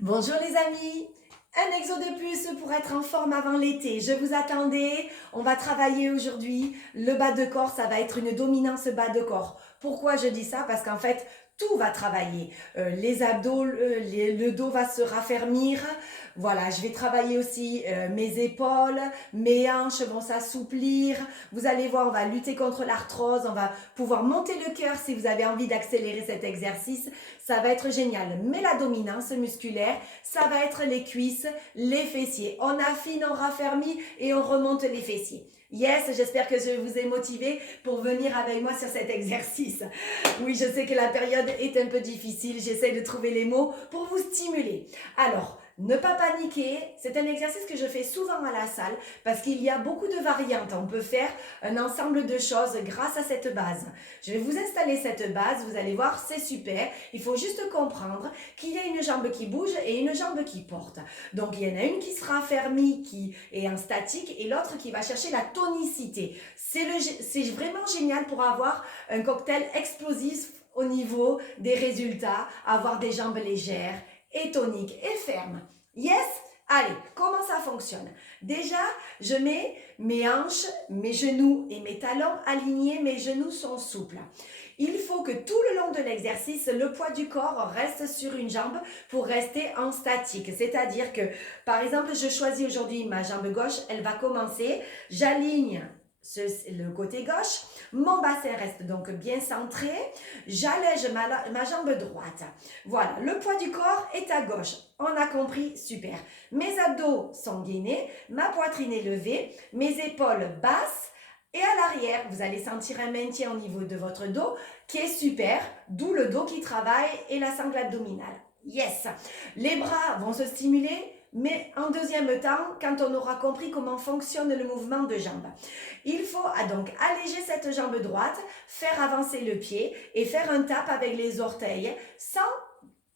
Bonjour les amis, un exo de plus pour être en forme avant l'été. Je vous attendais, on va travailler aujourd'hui. Le bas de corps, ça va être une dominance bas de corps. Pourquoi je dis ça? Parce qu'en fait, tout va travailler. Les abdos, le dos va se raffermir. Voilà, je vais travailler aussi mes épaules, mes hanches vont s'assouplir. Vous allez voir, on va lutter contre l'arthrose, on va pouvoir monter le cœur si vous avez envie d'accélérer cet exercice. Ça va être génial. Mais la dominance musculaire, ça va être les cuisses, les fessiers. On affine, on raffermit et on remonte les fessiers. Yes, j'espère que je vous ai motivé pour venir avec moi sur cet exercice. Oui, je sais que la période est un peu difficile. J'essaie de trouver les mots pour vous stimuler. Alors, ne pas paniquer, c'est un exercice que je fais souvent à la salle parce qu'il y a beaucoup de variantes. On peut faire un ensemble de choses grâce à cette base. Je vais vous installer cette base, vous allez voir, c'est super. Il faut juste comprendre qu'il y a une jambe qui bouge et une jambe qui porte. Donc il y en a une qui sera fermée, qui est en statique, et l'autre qui va chercher la tonicité. C'est vraiment génial pour avoir un cocktail explosif au niveau des résultats, avoir des jambes légères et toniques et fermes. Yes? Allez, comment ça fonctionne? Déjà, je mets mes hanches, mes genoux et mes talons alignés, mes genoux sont souples. Il faut que tout le long de l'exercice, le poids du corps reste sur une jambe pour rester en statique. C'est-à-dire que, par exemple, je choisis aujourd'hui ma jambe gauche, elle va commencer, j'aligne le côté gauche, mon bassin reste donc bien centré, j'allège ma jambe droite. Voilà, le poids du corps est à gauche. On a compris, super. Mes abdos sont gainés, ma poitrine est levée, mes épaules basses. Et à l'arrière, vous allez sentir un maintien au niveau de votre dos qui est super, d'où le dos qui travaille et la sangle abdominale. Yes! Les bras vont se stimuler, mais en deuxième temps, quand on aura compris comment fonctionne le mouvement de jambes. Il faut donc alléger cette jambe droite, faire avancer le pied et faire un tap avec les orteils sans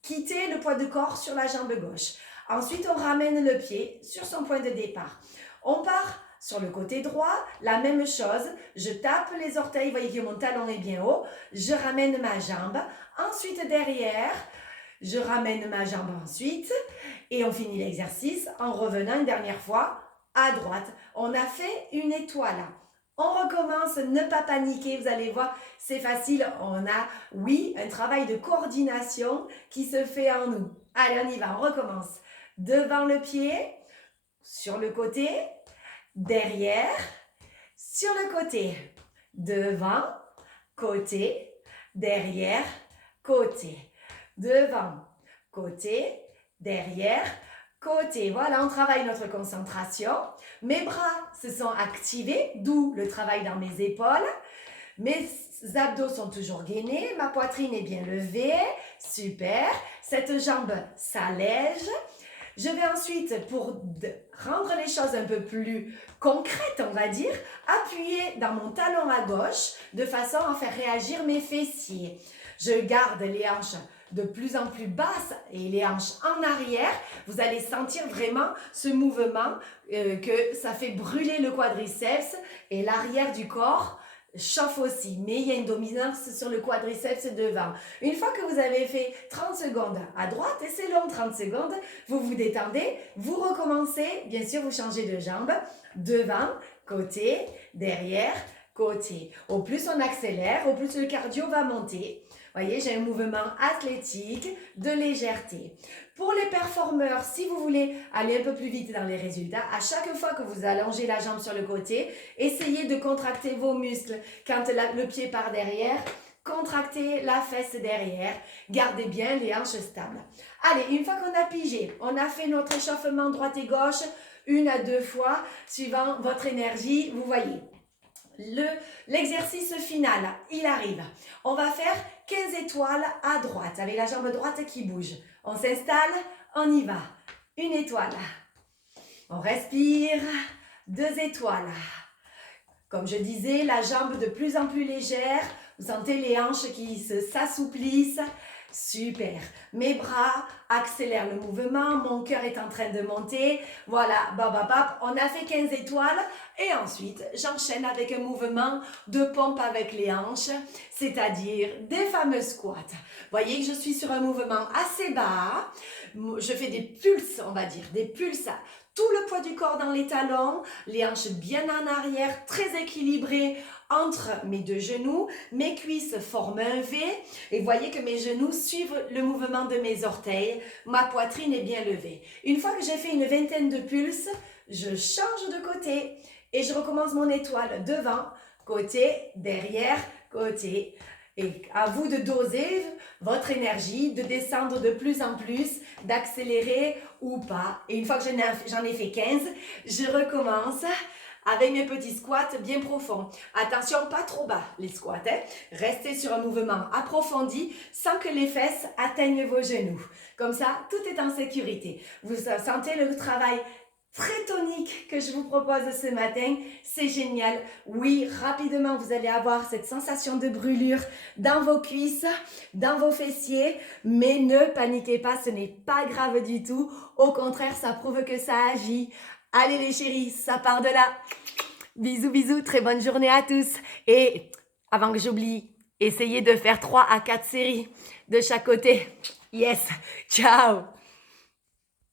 quitter le poids de corps sur la jambe gauche. Ensuite, on ramène le pied sur son point de départ. On part sur le côté droit, la même chose, je tape les orteils, vous voyez que mon talon est bien haut, je ramène ma jambe, ensuite derrière, je ramène ma jambe ensuite, et on finit l'exercice en revenant une dernière fois à droite. On a fait une étoile. On recommence, ne pas paniquer, vous allez voir, c'est facile, on a, oui, un travail de coordination qui se fait en nous. Allez, on y va, on recommence. Devant le pied, sur le côté, derrière, sur le côté, devant, côté, derrière, côté, devant, côté, derrière, côté. Voilà, on travaille notre concentration. Mes bras se sont activés, d'où le travail dans mes épaules. Mes abdos sont toujours gainés, ma poitrine est bien levée, super. Cette jambe s'allège. Je vais ensuite, pour rendre les choses un peu plus concrètes, on va dire, appuyer dans mon talon à gauche de façon à faire réagir mes fessiers. Je garde les hanches de plus en plus basses et les hanches en arrière. Vous allez sentir vraiment ce mouvement que ça fait brûler le quadriceps et l'arrière du corps chauffe aussi, mais il y a une dominance sur le quadriceps devant. Une fois que vous avez fait 30 secondes à droite, et c'est long 30 secondes, vous vous détendez, vous recommencez, bien sûr vous changez de jambe, devant, côté, derrière, côté. Au plus on accélère, au plus le cardio va monter. Voyez, j'ai un mouvement athlétique, de légèreté. Pour les performeurs, si vous voulez aller un peu plus vite dans les résultats, à chaque fois que vous allongez la jambe sur le côté, essayez de contracter vos muscles. Quand le pied part derrière, contractez la fesse derrière. Gardez bien les hanches stables. Allez, une fois qu'on a pigé, on a fait notre échauffement droite et gauche, 1 à 2 fois, suivant votre énergie, vous voyez. L'exercice final, il arrive. On va faire 15 étoiles à droite, avec la jambe droite qui bouge. On s'installe, on y va. 1 étoile. On respire. 2 étoiles. Comme je disais, la jambe de plus en plus légère. Vous sentez les hanches qui s'assouplissent. Super. Mes bras accélèrent le mouvement, mon cœur est en train de monter. Voilà, bap, bap, bap. On a fait 15 étoiles. Et ensuite, j'enchaîne avec un mouvement de pompe avec les hanches, c'est-à-dire des fameux squats. Voyez que je suis sur un mouvement assez bas. Je fais des pulses, on va dire, des pulses. Tout le poids du corps dans les talons, les hanches bien en arrière, très équilibrées entre mes deux genoux. Mes cuisses forment un V et voyez que mes genoux suivent le mouvement de mes orteils. Ma poitrine est bien levée. Une fois que j'ai fait une vingtaine de pulses, je change de côté et je recommence mon étoile devant, côté, derrière, côté. Et à vous de doser votre énergie, de descendre de plus en plus, d'accélérer ou pas. Et une fois que j'en ai fait 15, je recommence avec mes petits squats bien profonds. Attention, pas trop bas les squats. Restez sur un mouvement approfondi sans que les fesses atteignent vos genoux. Comme ça, tout est en sécurité. Vous sentez le travail très tonique que je vous propose ce matin, c'est génial. Oui, rapidement, vous allez avoir cette sensation de brûlure dans vos cuisses, dans vos fessiers, mais ne paniquez pas, ce n'est pas grave du tout. Au contraire, ça prouve que ça agit. Allez les chéris, ça part de là. Bisous, bisous, très bonne journée à tous. Et avant que j'oublie, essayez de faire 3 à 4 séries de chaque côté. Yes, ciao.